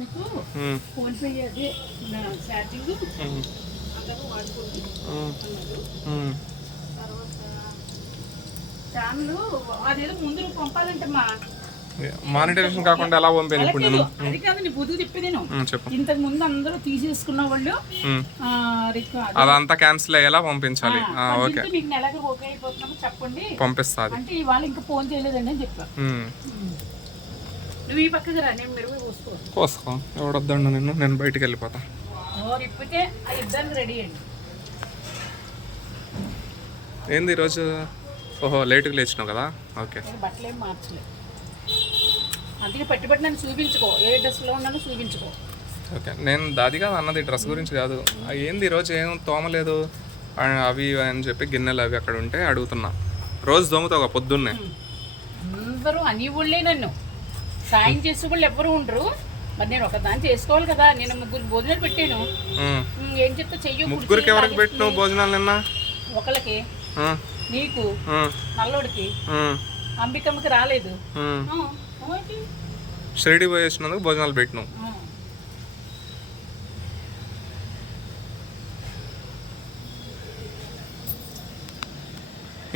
మీకు phone pay అది charging అందరూ వాడుకోండి అన్నారు. తర్వాత ఛానల్ అదేదో ముందు పంపాలంటమ్మా. మానిటైజేషన్ కాకుండా ఎలా పంపాను ఇప్పుడు నేను? అది కాదు నీ బుద్ధి చెప్పేది నేను. ఇంతకు ముందు అందరూ తీసేసుకున్న వాళ్ళు అదంతా క్యాన్సిల్ అయ్యేలా పంపించాలి. ఓకే, మీకు నెలకి ఓకే అయిపోతున్నాము చెప్పండి పంపిస్తాది అంటే ఇవాళ ఇంకా ఫోన్ చేయలేదండి అని చెప్పా. నువ్వు ఈ పక్కకి రా, నేను మెరుగు కోసుకో. ఎవడొద్దండు నేను బయటికి వెళ్ళిపోతా. ఇప్పితే ఆ ఇద్దరికి రెడీ అండి. ఏంది ఈరోజు? ఓహో, లేటుగా లేచినావు కదా. ఓకే, బట్టలు ఏం మార్చలేదు, అందుకే పట్టి నన్ను చూపించుకో, ఏ డ్రెస్లో ఉన్నానో చూపించుకో. ఓకే, నేను అది కాదు అన్నది, డ్రెస్ గురించి కాదు. ఏంది ఈరోజు ఏం తోమలేదు అవి అని చెప్పి గిన్నెలు అవి అక్కడ ఉంటే అడుగుతున్నా. రోజు తోముతావు పొద్దున్నే. అందరూ అని ఊళ్ళే నన్ను సాయం చేసే వాళ్ళు ఎవ్వరు ఉండరు, మరి నేను ఒకదాన్ని చేసుకోవాలి కదా. నేను ముగ్గురు భోజనాలు పెట్టాను, ఏం చెప్తా చెయ్యి. ముగ్గురికి ఎవరికి పెట్టినావు భోజనాలు నిన్న? ఒకళ్ళకి, నీకు, నల్లోడికి, అంబికమ్మకి రాలేదు. షిరిడి పోయేసినందుకు భోజనాలు పెట్టినావు.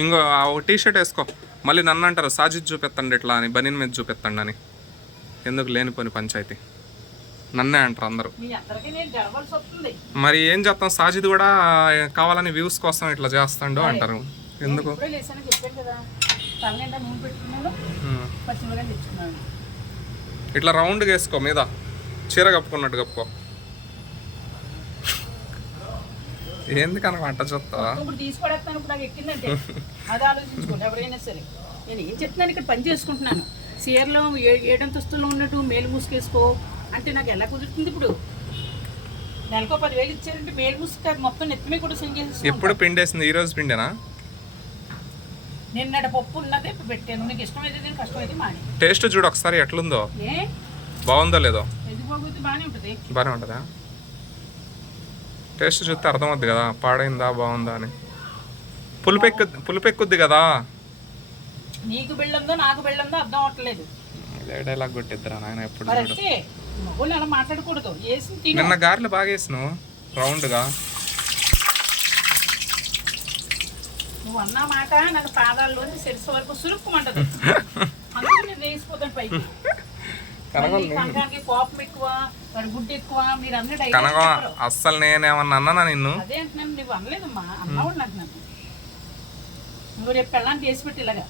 ఇంకో ఒక టీ షర్ట్ వేసుకో. మళ్ళీ నన్ను అంటారు సాజిద్ చూపెత్తండి ఇట్లా అని, బనీన్ మీద చూపెత్తండి అని. ఎందుకు లేనిపోని పంచాయతీ, నన్నే అంటారు అందరూ. మరి ఏం చెప్తాం, సాజిద్ కూడా కావాలని వ్యూస్ కోసం ఇట్లా చేస్తాడు అంటారు. ఎందుకు? ఇట్లా రౌండ్గా వేసుకో, మీద చీర కప్పుకున్నట్టు కప్పుకో. ఏంది కనుక వంట చూస్తావా? తీసుకోవడానికి నాకు ఎక్కిందంటే అది ఆలోచించుకోండి ఎవరైనా సరే. నేను ఏం చెప్తున్నాను, ఇక్కడ పని చేసుకుంటున్నాను. చీరలో 7 అంతస్తుల్లో ఉన్నట్టు మేలు మూసుకేసుకో అంటే నాకు ఎలా కుదురుతుంది? ఇప్పుడు నెలకో 10,000 ఇచ్చారంటే మేలు మూసుకు మొత్తం నెత్తమే కూడా సెండ్ చేసి. ఎప్పుడు పిండేసింది? ఈ రోజు పిండేనా? నిన్నటి పప్పు ఉన్నదే పెట్టాను. నీకు ఇష్టమైతే నేను కష్టమైతే మాని. టేస్ట్ చూడు ఒకసారి ఎట్లుందో, బాగుందో లేదో. ఎందుకు బాగుంది? బాగానే ఉంటుంది. బాగానే ఉంటుందా? టేస్ట్ చూస్తే అర్థమవుద్ది కదా పాడైందా బాగుందా అని. పులుపెక్కుద్ది కదా. నీకు బిళ్ళందో నాకు బిళ్ళందో అర్థం అవట్లేదు. డైలాగ్ కొట్టిద్దరా నాయన ఎప్పుడు. అలా మాట్లాడకూడదు. నిన్న గారెలు బాగా వేసినావు రౌండ్గా. నువ్వు అన్న మాట నాకు పాదాల్లోంచి శిరస్సు వరకు సురుక్కుమంటది. అందుకే నేను వేసిపోతాను పైకి. కోపం ఎక్కువ, వాడి గుడ్డు ఎక్కువ. మీరు అన్న అస్సలు నేనేమన్నా అన్నానా నిన్ను? అదే అంటున్నాను, నువ్వు అనలేదమ్మా. అన్నవాడు నాకు నన్ను. నువ్వు రేపు పెళ్ళాన్ని చేసి పెట్టి ఇలాగా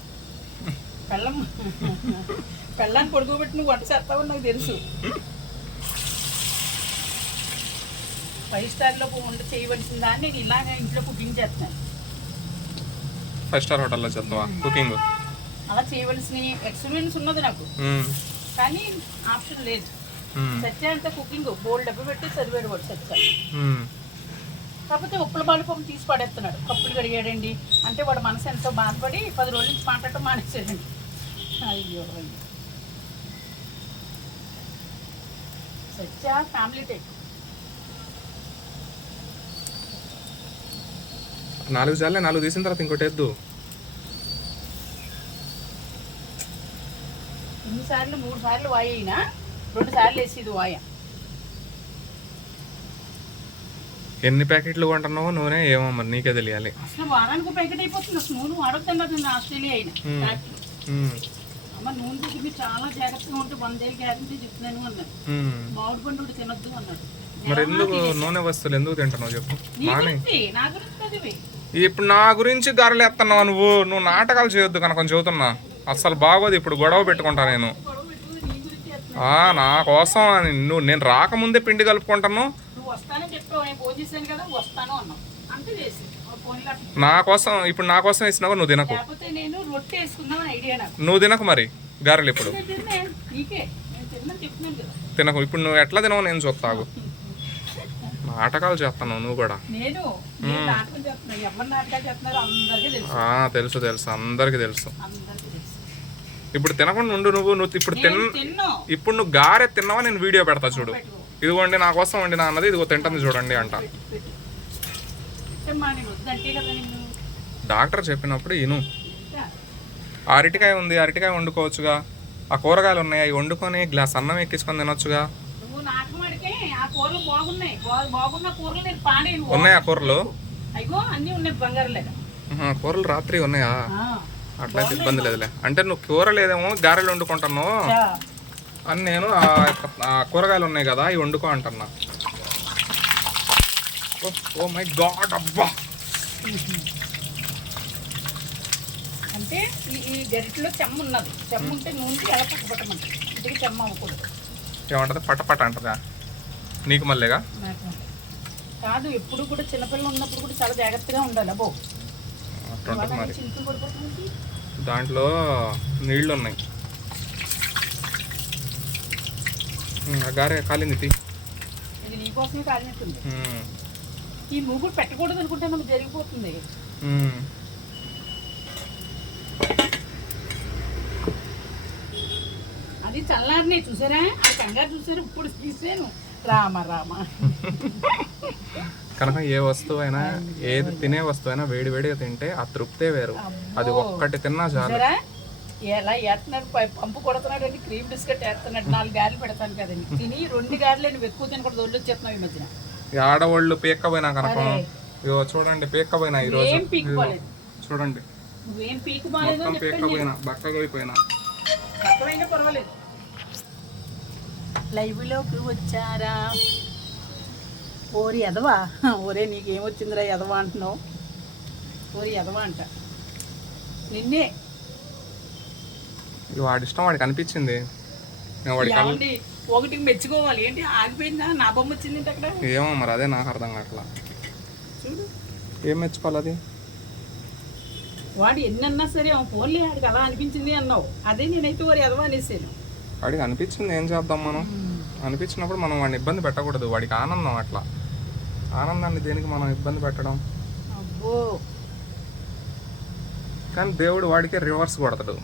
పెళ్ళాన్ని పడుకోబెట్టి నువ్వు వంట చేస్తావని నాకు తెలుసు. 5 స్టార్లో వంట చేయవలసిన దాన్ని నేను ఇలాగ ఇంట్లో కుకింగ్ చేస్తున్నాను. 5 స్టార్ హోటల్లో చేస్తావా కుకింగ్? అలా చేయవలసిన ఎక్స్పీరియన్స్ ఉన్నది నాకు, కానీ ఆప్షన్ లేదు. సత్య అంటే కుకింగ్ బోల్డ్ డబ్బు పెట్టి చదివాడు వాడు సత్య. కాకపోతే ఉప్పుల బాలుపం తీసి పడేస్తున్నాడు. కప్పులు కడిగాడండి అంటే వాడు మనసు ఎంతో బాధపడి 10 రోజుల నుంచి మాట్లాడటం మానేసాడండి. అయ్యో సత్య ఫ్యామిలీ టైప్. 4 సార్లే, 4 తీసిన తర్వాత ఇంకోటి వేద్దు. ఇన్నిసార్లు 3 సార్లు వాయి అయినా 2 సార్లు వేసి ఇది వాయ. ఎన్ని ప్యాకెట్లు కొంటున్నావో నూనె ఏమో మరి నీకే తెలియాలి. అసలు వారానికి ప్యాకెట్ అయిపోతుంది. అసలు నూనె వాడొద్దండి ఆస్ట్రేలియా అయినా. అమ్మ నూనె దగ్గర మీరు చాలా జాగ్రత్తగా ఉంటే 100 ఏళ్ళ గ్యారెంటీ చెప్తున్నాను అన్నాడు. మామిడి పండు తినొద్దు అన్నాడు. మరి ఎందుకు నూనె వస్తువులు ఎందుకు తింటున్నావు చెప్పు? నా గురించి ఇప్పుడు నా గురించి గారెలు ఎత్తన్నావు నువ్వు నాటకాలు చేయొద్దు కనుక చెబుతున్నా. అసలు బాగోదు. ఇప్పుడు గొడవ పెట్టుకుంటా నేను. నా కోసం నేను రాకముందే పిండి కలుపుకుంటాను. నా కోసం ఇప్పుడు నా కోసం వేసినావు నువ్వు తినకు. నువ్వు తినకు మరి గారెలు ఇప్పుడు తినకు. ఇప్పుడు నువ్వు ఎట్లా తినవు నేను చూస్తాగు. నాటకాలు చేస్తాను నువ్వు కూడా. తెలుసు తెలుసు అందరికి తెలుసు. ఇప్పుడు తినకుండా ఉండు నువ్వు ఇప్పుడు నువ్వు గారె తిన్నావా నేను వీడియో పెడతా చూడు. ఇదిగోండి నా కోసం వండినా అన్నది, ఇదిగో తింటుంది చూడండి అంట. డాక్టర్ చెప్పినప్పుడు ఇను. అరటికాయ ఉంది, అరటికాయ వండుకోవచ్చుగా. ఆ కూరగాయలు ఉన్నాయి, అవి వండుకొని గ్లాస్ అన్నం ఎక్కించుకొని తినొచ్చుగా. కూరలు బాగున్నాయి, బాగున్న కూరలు నేను పాడేను. ఉన్నాయా కూరలు? అయ్యో అన్నీ ఉన్నాయి బంగారు లేక. కూరలు రాత్రి ఉన్నాయా? అట్లయితే ఇబ్బంది లేదులే. అంటే నువ్వు కూర లేదేమో గారెలు వండుకుంటాను అని నేను ఆ కూరగాయలు ఉన్నాయి కదా ఇవి వండుకో అంటున్నా. ఓ మై గాడ్ అబ్బా. అంటే ఈ గరిటలో చెమ్మ ఉన్నది, చెమ్మ ఉంటే నూనె ఎలా పట్టుబట్టమంటారు, ఇంటికి చెమ్మ అవ్వకూడదు. ఏమంటది? పట్టపట్ట అంటదా నీకు మళ్ళీగా? కాదు, ఎప్పుడు కూడా చిన్నపిల్లలు ఉన్నప్పుడు కూడా చాలా జాగ్రత్తగా ఉండాలి. అబ్బో మరి చినుకులు పడిపోతుంది. దాంట్లో నీళ్ళు ఉన్నాయి. గారె కాలింది. ఇది నీకోసమే కాలినట్టుంది. ఈ మూగుడు పెట్టకూడదు అనుకుంటే జరిగిపోతుంది. అది చల్లారినాయి చూసారా, అది కంగారు చూసారా, ఇప్పుడు తీసాను. రామ రామ. కనుక ఏ వస్తువు అయినా, ఏది తినే వస్తువు అయినా వేడి వేడిగా తింటే ఆ తృప్తే వేరు. అది ఒక్కటి తిన్నా చాలు. ఎలా వేస్తున్నాడు, పంపు కొడుతున్నాడు అండి, క్రీమ్ బిస్కెట్ వేస్తున్నాడు. 4 గారెలు పెడతాను కదండి, తిని 2 గారెలు నువ్వు ఎక్కువ తినకూడదు, ఒళ్ళు వచ్చేస్తున్నావు ఈ మధ్యన. ఆడవాళ్ళు పీక్కపోయినా కనుక ఇగో చూడండి, పీక్కపోయినా ఈ రోజు చూడండి, నువ్వేం పీక్కోలేదు, పీక్కపోయినా బక్కగైపోయినా బక్కమైనా పర్వాలేదు. లైవ్ లోకి వచ్చారా ఓరి ఎదవా, ఓరే నీకేమొచ్చిందిరా ఎదవా అంటున్నావు. ఓరి ఎదవా అంట నిన్నే. వాడి ఇష్టం వాడికి అనిపించింది. ఒకటి మెచ్చుకోవాలి, ఏంటి ఆగిపోయిందా, నా బొమ్మ వచ్చింది అక్కడ. ఏమో మరి అదే నాకు అర్థం కావట్లా. చూడు ఏం మెచ్చుకోవాలి అది. వాడు ఎన్నన్నా సరే ఫోన్లే ఆడికి అలా అనిపించింది అన్నావు, అదే నేనైతే ఓరి ఎదవా అనేసాను. వాడికి అనిపించింది, ఏం చేద్దాం మనం. అనిపించినప్పుడు మనం వాడిని ఇబ్బంది పెట్టకూడదు. వాడికి ఆనందం, అట్లా ఆనందాన్ని దేనికి మనం ఇబ్బంది పెట్టడం. అబ్బో కానీ దేవుడు వాడికి రివర్స్ కొడతాడు.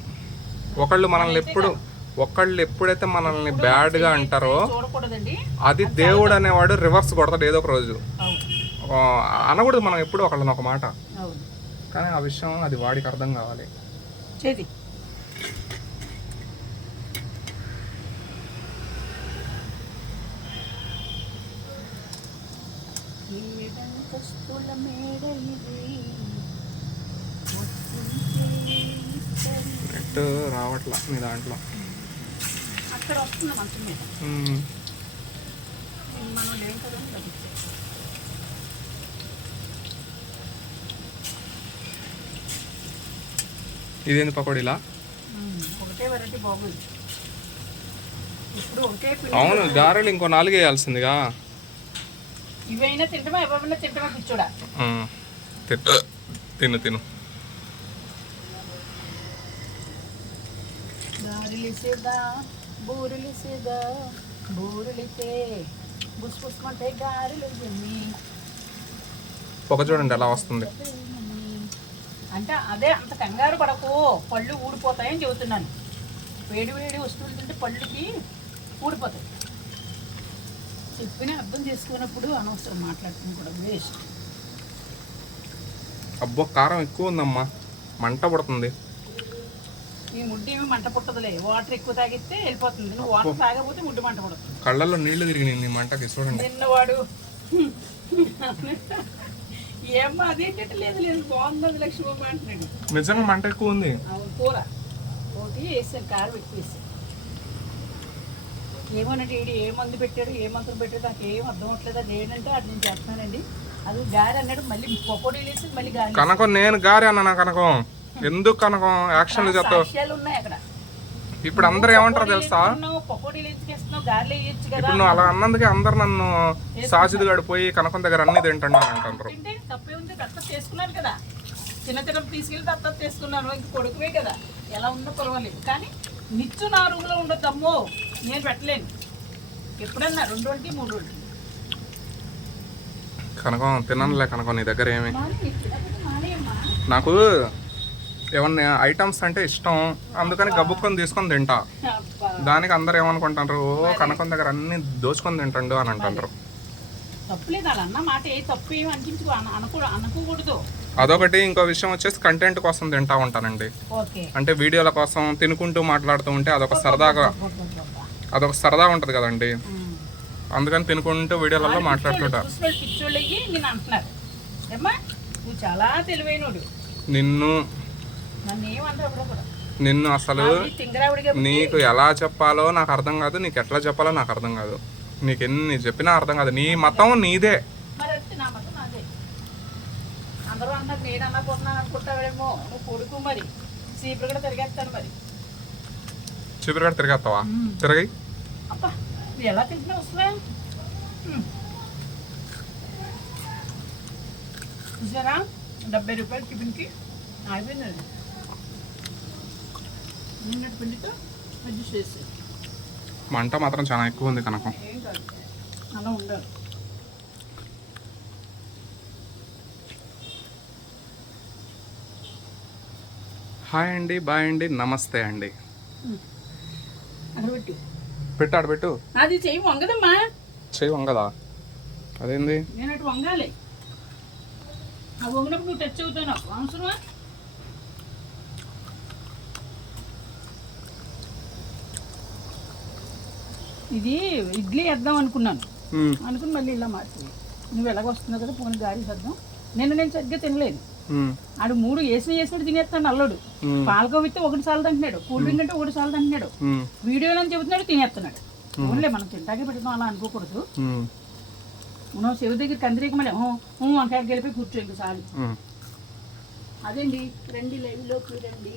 ఒకళ్ళు ఎప్పుడైతే మనల్ని బ్యాడ్గా అంటారో అది దేవుడు అనేవాడు రివర్స్ కొడతాడు ఏదో ఒక రోజు. అనకూడదు మనం ఎప్పుడు ఒకళ్ళని ఒక మాట, కానీ ఆ విషయం అది వాడికి అర్థం కావాలి. నెట్ రావట్లా మీ దాంట్లో. అక్కడ వస్తుంది మంచం మీద, మనం లేం కదా. ఇదేంది పకోడీలా? ఒకటే వెరైటీ బాగుంది ఇప్పుడు. ఒకటే అవును, గారెలు ఇంకో 4 వేయాల్సిందిగా. ఇవైనా తింటమా, ఎవరైనా తింటమా పిచ్చోడా. తిను గారెలిసేదా బూరెలిసేదా, బూరెలితే బుస్బుస్మంటే గారెలు పొగ చూడండి ఎలా వస్తుంది. అంటే అదే, అంత కంగారు పడకు, పళ్ళు ఊడిపోతాయని చెబుతున్నాను. వేడి వేడి వస్తువులు తింటే పళ్ళుకి ఊడిపోతాయి. చెప్పిన అర్థం చేసుకున్నప్పుడు అనవసరం మాట్లాడుకుని కూడా వేస్ట్. అబ్బో కారం ఎక్కువ ఉందమ్మా, మంట పడుతుంది. ఈ ముడ్డు ఏమి మంట పుట్టదులే, వాటర్ ఎక్కువ తాగిస్తే వెళ్ళిపోతుంది. నువ్వు వాటర్ తాగకపోతే ముడ్డు మంట పడుతుంది. కళ్ళల్లో నీళ్లు తిరిగినాయి మంటకి చూడండి. నిన్నవాడు ఏమ్మా అదేంటంటే లేదు లేదు బాగుంది లక్ష్మీ అంటున్నాడు. నిజంగా మంట ఎక్కువ ఉంది. అవును, కూర ఒకటి వేసాను, కారం ఎక్కువ వేసాను. ఏమన్నట్టు ఏడు ఏ మందు పెట్టాడు, ఏ మంత్రం పెట్టాడు నాకు ఏం అర్థం అవట్లేదు. అది ఏంటంటే అది నేను చేస్తున్నానండి. అది గారి అన్నాడు, మళ్ళీ పకోడీలు వేసి మళ్ళీ గారి. కనకం నేను గారి అన్నా. కనకం ఎందుకు కనకం యాక్షన్లు చెప్తావు? ఉన్నాయి అక్కడ. ఇప్పుడు అందరు ఏమంటారు తెలుసా, పకోడీలు వేసుకేస్తున్నావు గారెలు వేయచ్చు కదా. ఇప్పుడు నువ్వు అలా అన్నందుకే అందరు నన్ను సాజిద్ గడు పోయి కనకం దగ్గర అన్ని తింటాను అంటారు. తప్పే ఉంది, దత్తత చేసుకున్నాను కదా, చిన్న తీసుకెళ్ళి దత్తత చేసుకున్నాను. ఇంక కొడుకువే కదా, ఎలా ఉందో పర్వాలేదు. కానీ నిచ్చు నా రూమ్లో ఉండొద్దు అమ్మో, నేను పెట్టలేను. ఎప్పుడన్నా 2 రోజులకి 3 రోజులకి. కనకం తిననులే కనకం, నీ దగ్గర ఏమి. నాకు ఏమన్నా ఐటమ్స్ అంటే ఇష్టం, అందుకని గబుక్కొని తీసుకొని తింటా. దానికి అందరు ఏమనుకుంటారు, ఓ కనకం దగ్గర అన్ని దోచుకొని తింటాడు అని అంటారు. తప్పులేదు అలా అన్న మాట, ఏ తప్పు ఏమి అనుకోకూడదు. అదొకటి. ఇంకో విషయం వచ్చేసి కంటెంట్ కోసం తింటా ఉంటానండి. అంటే వీడియోల కోసం తినుకుంటూ మాట్లాడుతూ ఉంటే అదొక సరదా ఉంటుంది కదండి. అందుకని తినుకుంటూ వీడియోలలో మాట్లాడుతుంటా. పిచ్చోళ్ళు అయ్యి నేను అంటున్నారు ఏమ్మా నువ్వు చాలా తెలివైనడు. నిన్ను నన్ను ఏమంటారు కూడా నిన్ను అసలు తింగరావుడిగా నీకు ఎలా చెప్పాలో నాకు అర్థం కాదు, నీకు ఎట్లా చెప్పాలో నాకు అర్థం కాదు. నీకు ఎన్ని చెప్పినా అర్థం కాదు. నీ మతం నీదే. మరి అంటే నా మతం నాదే. అందరూ అంటారు నేను అన్నపోతున్నాను అనుకుంటావేమో, నువ్వు కొడుకు మరి చీపురు కూడా తిరిగేస్తాను. మరి చీపురు కూడా తిరిగేస్తావా? తిరగి అబ్బా నువ్వు ఎలా తింటున్నావు అసలు? చూసారా 70 రూపాయలు టిఫిన్కి అయిపోయిందండి. నిన్నటి పిండితో అడ్జస్ట్ చేసి మంట మాత్రం చాలా ఎక్కువ ఉంది కనకం. ఏం కాదు అలా ఉండాలి. హాయ్ అండి, బాయ్ అండి, నమస్తే అండి. అక్కడ పెట్టు పెట్టాడు పెట్టు. అది చెయ్యి వంగదమ్మా. చెయ్యి వంగదా? అదేంది? నేను అటు వంగాలి. ఆ వంగినప్పుడు నువ్వు టచ్ అవుతావు నాకు అవసరమా? ఇది ఇడ్లీ వేద్దాం అనుకున్నాను, అనుకుని మళ్ళీ ఇలా మార్చి నువ్వు ఎలాగొస్తున్నావు కదా పోనీ గారి సర్దాం. నేను సరిగ్గా తినలేదు. ఆడు 3 వేసినట్టు తినేస్తాడు అల్లుడు. పాలకోవిత్తే 1 సార్లు తింటున్నాడు, కూల్ డ్రింక్ అంటే 1 సార్లు తింటున్నాడు. వీడియోలో చెబుతున్నాడు తినేస్తున్నాడు. ఓన్లే మనం తింటాకే పెడతాం అలా అనుకోకూడదు. మనం చెవి దగ్గర కందిరీక మళ్ళీ వంకాయకి వెళ్ళిపోయి కూర్చో ఇంకోసారి. అదేండి రండి లైవ్లోకి రండి.